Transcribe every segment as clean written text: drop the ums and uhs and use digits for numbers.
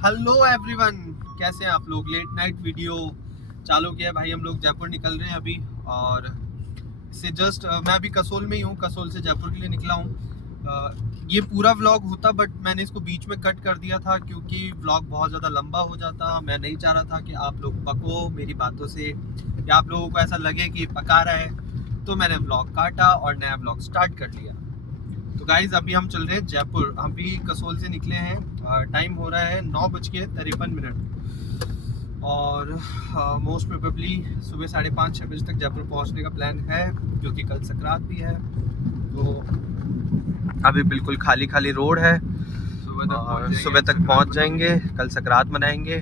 Hello everyone, कैसे हैं आप लोग। लेट नाइट वीडियो चालू किया है भाई। हम लोग जयपुर निकल रहे हैं अभी, और इससे जस्ट मैं अभी कसोल में ही हूँ। कसोल से जयपुर के लिए निकला हूँ। ये पूरा व्लॉग होता, बट मैंने इसको बीच में कट कर दिया था क्योंकि व्लॉग बहुत ज़्यादा लंबा हो जाता। मैं नहीं चाह रहा था कि आप लोग पको मेरी बातों से, या आप लोगों को ऐसा लगे कि पका रहा है। तो मैंने व्लॉग काटा और नया व्लॉग स्टार्ट कर लिया। तो गाइज अभी हम चल रहे हैं जयपुर। अभी कसोल से निकले हैं। टाइम हो रहा है 9:53 और मोस्ट प्रोबेबली सुबह 5:30-6 बजे तक जयपुर पहुंचने का प्लान है, क्योंकि कल संक्रांत भी है। तो अभी बिल्कुल खाली खाली रोड है। सुबह तक पहुंच जाएंगे, कल संक्रांत मनाएंगे।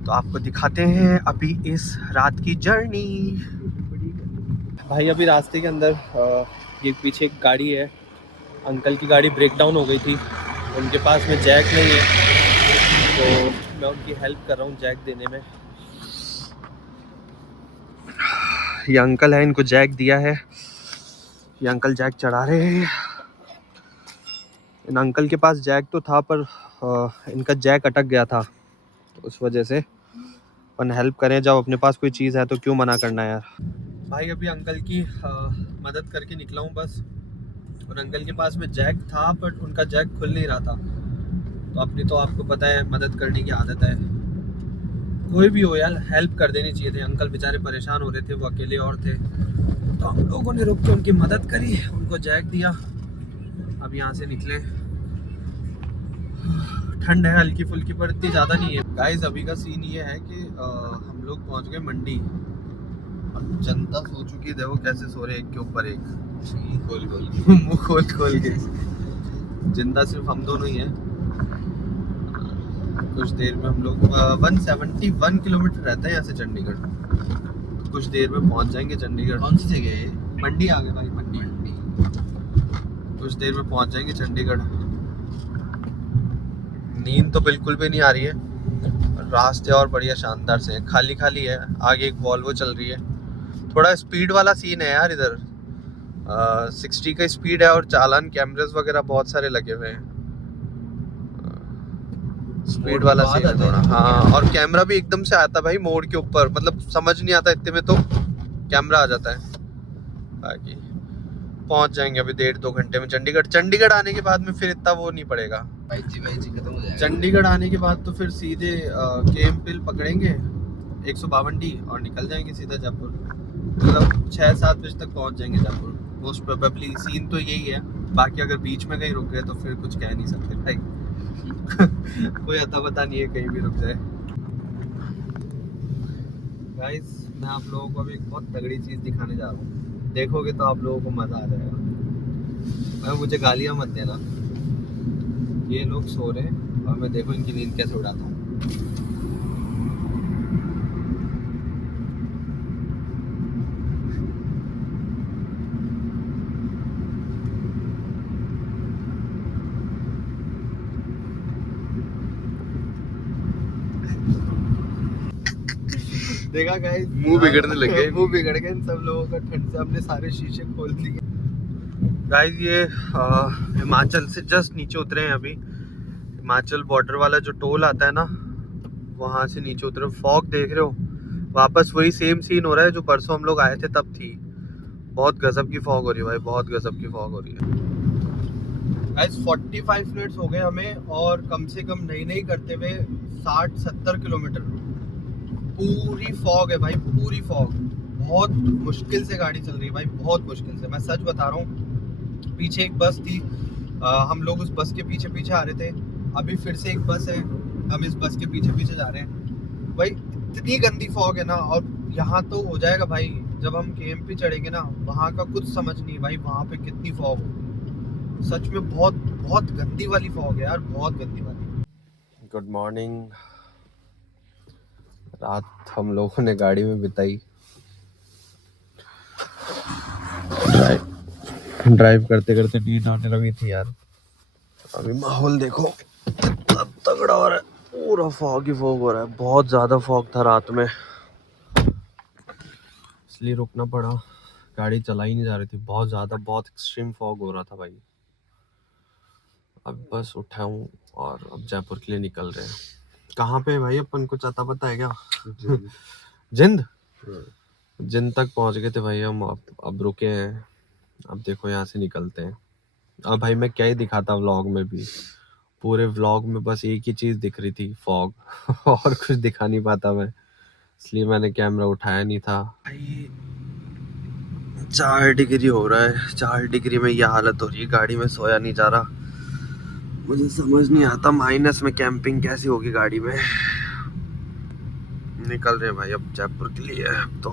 तो आपको दिखाते हैं अभी इस रात की जर्नी। भाई अभी रास्ते के अंदर ये पीछे एक गाड़ी है, अंकल की गाड़ी ब्रेक डाउन हो गई थी। उनके पास में जैक नहीं है, तो मैं उनकी हेल्प कर रहा हूँ जैक देने में। ये अंकल है, इनको जैक दिया है। ये अंकल जैक चढ़ा रहे हैं। इन अंकल के पास जैक तो था, पर इनका जैक अटक गया था, तो उस वजह से अपन हेल्प करें। जब अपने पास कोई चीज़ है तो क्यों मना करना यार। भाई अभी अंकल की मदद करके निकला हूँ बस। और अंकल के पास में जैक था, बट उनका जैक खुल नहीं रहा था। तो अपनी तो आपको पता है मदद करने की आदत है। कोई भी हो यार, हेल्प कर देनी चाहिए थी। अंकल बेचारे परेशान हो रहे थे, वो अकेले और थे। तो हम लोगों ने रुक के उनकी मदद करी, उनको जैक दिया। अब यहाँ से निकले। ठंड है हल्की फुल्की, पर इतनी ज़्यादा नहीं है। गाइस अभी का सीन ये है कि हम लोग पहुँच गए मंडी। अब जनता सो चुकी है, देखो कैसे सो रहे एक के ऊपर एक, मुँह खोल खोल के। जिंदा सिर्फ हम दोनों ही हैं। कुछ देर में हम लोग 171 किलोमीटर रहता है यहाँ से चंडीगढ़। कुछ देर में पहुँच जाएंगे चंडीगढ़। कौन सी जगह है? मंडी आ गए भाई, मंडी। कुछ देर में पहुँच जाएंगे चंडीगढ़। नींद तो बिल्कुल भी नहीं आ रही है। रास्ते और बढ़िया शानदार से हैं, खाली खाली है। आगे एक वॉल्वो चल रही है। थोड़ा स्पीड वाला सीन है यार इधर। 60 का स्पीड है, और चालान कैमरेज वगैरह बहुत सारे लगे हुए हैं। स्पीड वाला सीन है थोड़ा। हाँ, और कैमरा भी एकदम से आता है भाई मोड़ के ऊपर, मतलब समझ नहीं आता इतने में तो कैमरा आ जाता है। बाकी पहुंच जाएंगे अभी 1.5-2 घंटे में चंडीगढ़। चंडीगढ़ आने के बाद में फिर इतना वो नहीं पड़ेगा। खत्म हो जाएगा। चंडीगढ़ आने के बाद तो फिर सीधे KMPL पकड़ेंगे 152D और निकल जाएंगे सीधा जयपुर। मतलब 6-7 बजे तक पहुंच जाएंगे जयपुर मोस्ट प्रोबेबली। सीन तो यही है। बाकी अगर बीच में कहीं रुक गए तो फिर कुछ कह नहीं सकते भाई। कोई अता पता नहीं है, कहीं भी रुक जाए। गाइस मैं आप लोगों को अभी एक बहुत तगड़ी चीज़ दिखाने जा रहा हूँ। देखोगे तो आप लोगों को मज़ा आ जाएगा। भाई मुझे गालियाँ मत देना। ये लोग सो रहे हैं और मैं देखो इनकी नींद कैसे उड़ाता हूँ। देखा गाइस, मुंह बिगड़ने लगे। मुंह बिगड़ गए इन सब लोगों का ठंड से। हमने सारे शीशे खोल दिए। गाइस ये हिमाचल से जस्ट नीचे उतरे हैं अभी। हिमाचल बॉर्डर वाला जो टोल आता है ना, वहाँ से नीचे उतरे। फॉग देख रहे हो, वापस वही सेम सीन हो रहा है जो परसों हम लोग आए थे तब थी। बहुत गजब की फॉग हो रही है भाई, बहुत गजब की फॉग हो रही है। गाइस 45 मिनट्स हो गए हमें, और कम से कम नहीं करते हुए 60-70 किलोमीटर। पूरी फॉग है भाई, पूरी फॉग। बहुत मुश्किल से गाड़ी चल रही है भाई, बहुत मुश्किल से। मैं सच बता रहा हूँ। पीछे एक बस थी, हम लोग उस बस के पीछे पीछे आ रहे थे। अभी फिर से एक बस है, हम इस बस के पीछे पीछे जा रहे हैं। भाई इतनी गंदी फॉग है ना। और यहाँ तो हो जाएगा भाई, जब हम KMP चढ़ेंगे ना, वहाँ का कुछ समझ नहीं भाई, वहाँ पे कितनी फॉग हो। सच में बहुत बहुत गंदी वाली फॉग है यार, बहुत गंदी वाली। Good morning. रात हम लोगों ने गाड़ी में बिताई। ड्राइव करते करते नींद आने लगी थी यार। अभी माहौल देखो कितना तगड़ा हो रहा है। पूरा फॉग ही फॉग हो रहा है। बहुत ज़्यादा फॉग था रात में, इसलिए रुकना पड़ा। गाड़ी चलाई नहीं जा रही थी, बहुत ज़्यादा, बहुत एक्सट्रीम फॉग हो रहा था भाई। अब बस उठा हूँ और अब जयपुर के लिए निकल रहे हैं। कहाँ पे है भाई, अपन कुछ अता पता है क्या? जिंद। जिंद तक पहुंच गए थे भाई हम, अब रुके हैं। अब देखो यहाँ से निकलते हैं। अब भाई मैं क्या ही दिखाता व्लॉग में भी, पूरे व्लॉग में बस एक ही चीज दिख रही थी, फॉग। और कुछ दिखा नहीं पाता मैं, इसलिए मैंने कैमरा उठाया नहीं था। भाई 4 डिग्री हो रहा है, 4 डिग्री में ये हालत हो रही है, गाड़ी में सोया नहीं जा रहा। मुझे समझ नहीं आता माइनस में कैंपिंग कैसी होगी गाड़ी में। निकल रहे हैं भाई अब जयपुर के लिए। अब तो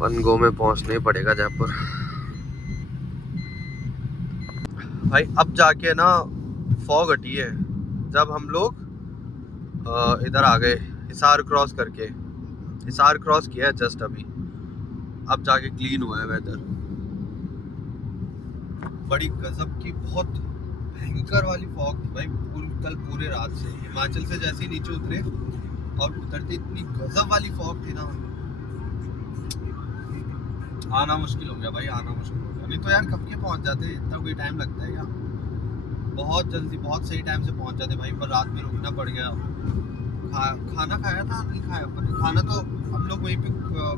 1 गो में पहुंचना ही पड़ेगा जयपुर। भाई अब जाके ना फॉग हटी है, जब हम लोग इधर आ गए हिसार क्रॉस करके। हिसार क्रॉस किया है जस्ट अभी, अब जाके क्लीन हुआ है वेदर। बड़ी गजब की बहुत भयंकर वाली फॉग थी भाई कल पूरे रात से। हिमाचल से जैसे ही नीचे उतरे और उतरते इतनी गजब वाली फॉग थी ना, आना मुश्किल हो गया भाई, आना मुश्किल हो गया। नहीं तो यार कब के पहुंच जाते, इतना कोई टाइम लगता है क्या? बहुत जल्दी बहुत सही टाइम से पहुंच जाते भाई, पर रात में रुकना पड़ गया। खाना खाया था नहीं खाया, पर खाना तो हम लोग वहीं पे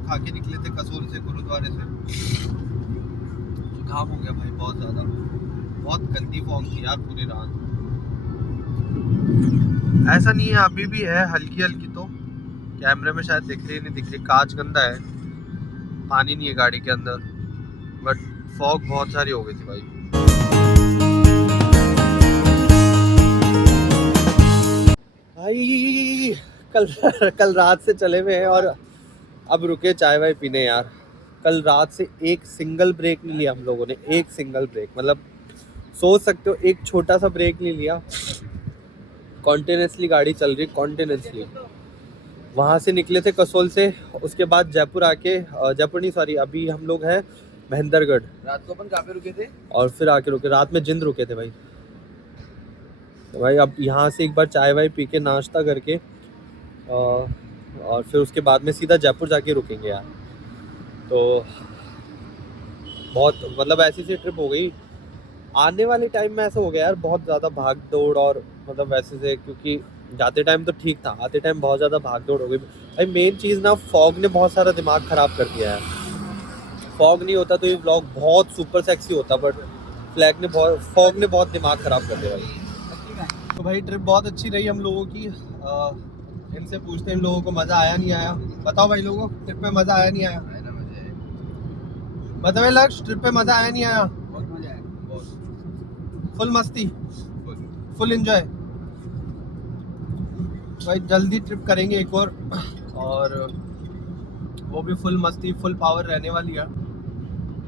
खा के निकले थे कसोल से, गुरुद्वारे से। जुकाम हो गया भाई बहुत ज़्यादा, बहुत गंदी फॉग थी यार पूरी रात। ऐसा नहीं है, अभी भी है हल्की हल्की, तो कैमरे में शायद दिख रही नहीं दिख रही, कांच गंदा है, पानी नहीं है गाड़ी के अंदर, बट फॉग बहुत सारी हो गई थी भाई। भाई कल रात से चले हुए हैं और अब रुके चाय वाय पीने यार। कल रात से एक सिंगल ब्रेक नहीं लिया हम लोगों ने, एक सिंगल ब्रेक, मतलब सोच सकते हो एक छोटा सा ब्रेक नहीं लिया। कॉन्टिन्यूसली गाड़ी चल रही, कॉन्टिन्यूसली। वहाँ से निकले थे कसोल से, उसके बाद जयपुर आके, जयपुर नहीं सॉरी, अभी हम लोग हैं महेंद्रगढ़। रात को अपन कहाँ पे रुके थे? और फिर आके रुके, रात में जिंद रुके थे भाई। तो भाई अब यहाँ से एक बार चाय वाय पी के नाश्ता करके और फिर उसके बाद में सीधा जयपुर जाके रुकेंगे यार। तो बहुत मतलब ऐसी सी ट्रिप हो गई। आने वाले टाइम में ऐसा हो गया यार, बहुत ज़्यादा भाग दौड़, और मतलब वैसे से, क्योंकि जाते टाइम तो ठीक था, आते टाइम बहुत ज़्यादा भाग दौड़ हो गई भाई। मेन चीज़ ना, फॉग ने बहुत सारा दिमाग ख़राब कर दिया है। फॉग नहीं होता तो ये व्लॉग बहुत सुपर सेक्सी होता, बट फॉग ने बहुत दिमाग ख़राब कर दिया भाई। तो भाई ट्रिप बहुत अच्छी रही हम लोगों की। इनसे पूछते हैं इन लोगों को मज़ा आया नहीं आया। बताओ भाई लोगों, ट्रिप में मज़ा आया नहीं आया? बताओ लक्ष्य, ट्रिप पे मज़ा आया नहीं आया? बहुत मज़ा आया, बहुत फुल मस्ती, फुल एंजॉय। भाई जल्दी ट्रिप करेंगे एक और वो भी फुल मस्ती फुल पावर रहने वाली है।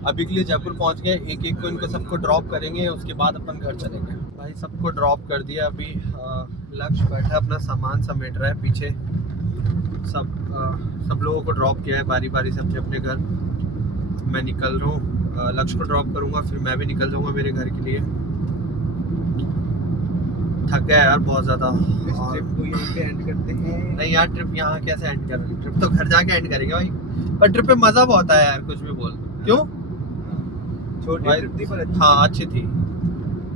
अभी के लिए जयपुर पहुंच गए, एक एक को इनको सबको ड्रॉप करेंगे, उसके बाद अपन घर चलेंगे। भाई सबको ड्रॉप कर दिया, अभी लक्ष्य बैठा अपना सामान समेट रहा है पीछे। सब लोगों को ड्रॉप किया है बारी बारी से अपने अपने घर। मैं निकल रहा हूँ, लक्ष्य को ड्रॉप करूँगा, फिर मैं भी निकल जाऊँगा मेरे घर के लिए। थक गया यार बहुत ज़्यादा। ट्रिप को यहीं पे एंड करते हैं? नहीं यार, ट्रिप यहाँ कैसे एंड करेंगे, ट्रिप तो घर जाके एंड करेंगे भाई। पर ट्रिप पे मज़ा बहुत आया यार, कुछ भी बोल। क्यों? छोटी ट्रिप थी पर हाँ अच्छी थी।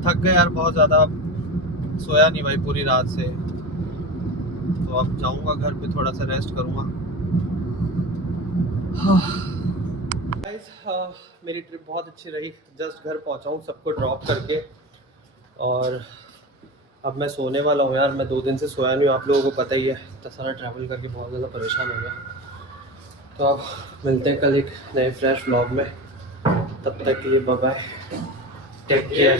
थक गए यार बहुत ज़्यादा, सोया नहीं भाई पूरी रात से। तो अब जाऊंगा घर पे, थोड़ा सा रेस्ट करूंगा। मेरी ट्रिप बहुत अच्छी रही, जस्ट घर पहुंचा हूँ सबको ड्रॉप करके, और अब मैं सोने वाला हूँ यार। मैं 2 दिन से सोया नहीं हूँ, आप लोगों को पता ही है, इतना सारा ट्रैवल करके बहुत ज़्यादा परेशान हो गया। तो अब मिलते हैं कल एक नए फ्रेश व्लॉग में, तब तक के लिए बाय बाय, टेक केयर।